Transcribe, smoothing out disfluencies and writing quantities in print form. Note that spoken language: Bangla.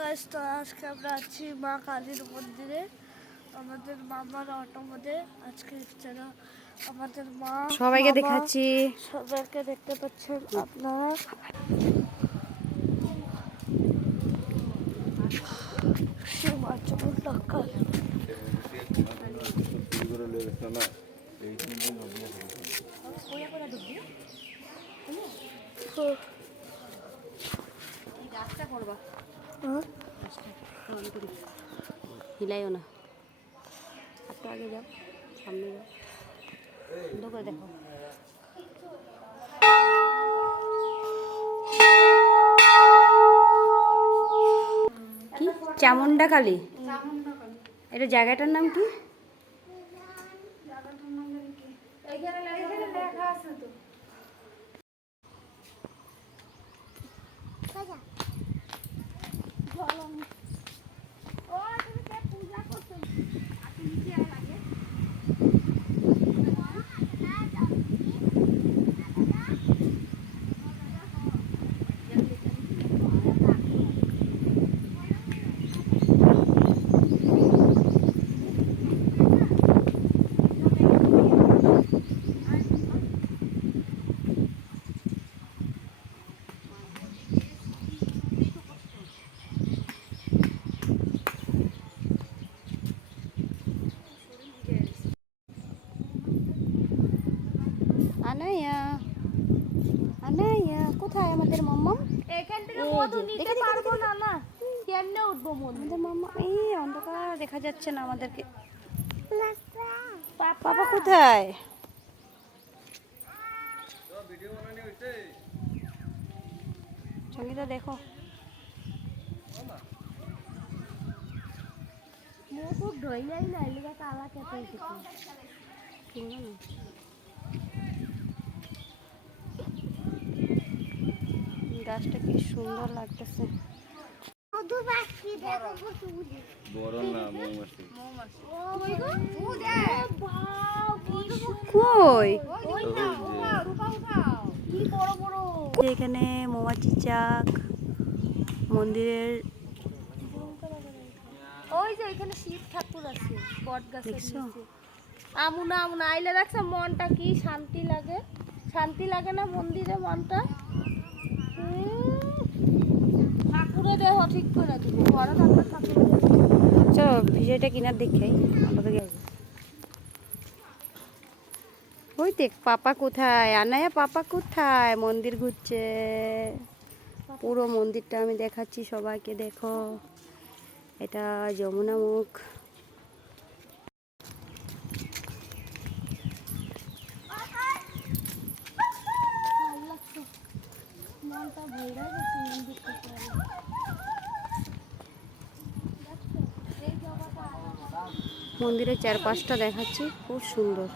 গাইস, তো আজকে আমরা আছি মা কালীর মন্দিরে। আমাদের মামার অটো মধ্যে আজকে যারা আমাদের মা সবাইকে দেখাচ্ছি, সবাইকে দেখতে পাচ্ছেন আপনারা। হিলাইও না, একটু আগে যাও, সামনে যাও, সুন্দর করে দেখো। কি চামুন্ডা কালী? এটা জায়গাটার নাম কি? আনায়া, আনায়া কোথায় আমাদের মাম্মা? এখান থেকে মধু নিতে পারবো না। না কেমনে উঠবো আমাদের মাম্মা? এই অন্ধকার, দেখা যাচ্ছে না আমাদেরকে। পাপা কোথায়? সঙ্গীতা দেখো, মুকুট ধইলাই না, এলিগা কালা কেটে গাছটা কি সুন্দর লাগতেছে। কই এখানে মৌমাছি চাক মন্দিরের। ওই যে এখানে শিব ঠাকুর আছে বট গাছের দেখছো? নিচে। আমুনা আমুনা আইলে দেখছো মনটা কি শান্তি লাগে। শান্তি লাগে না মন্দিরে মনটা? ঠাকুরে দেহ ঠিক করে দিব ঘরে থাকলে ঠাকুরে। চলো ভিডিওটা কিনার দেখে ওই দেখ পাপা কোথায়, আনায়া পাপা কোথায়? মন্দির ঘুরছে, পুরো মন্দিরটা আমি দেখাচ্ছি সবাইকে। দেখো, এটা যমুনা মুখ। মন্দিরের চারপাশটা দেখাচ্ছি, খুব সুন্দর।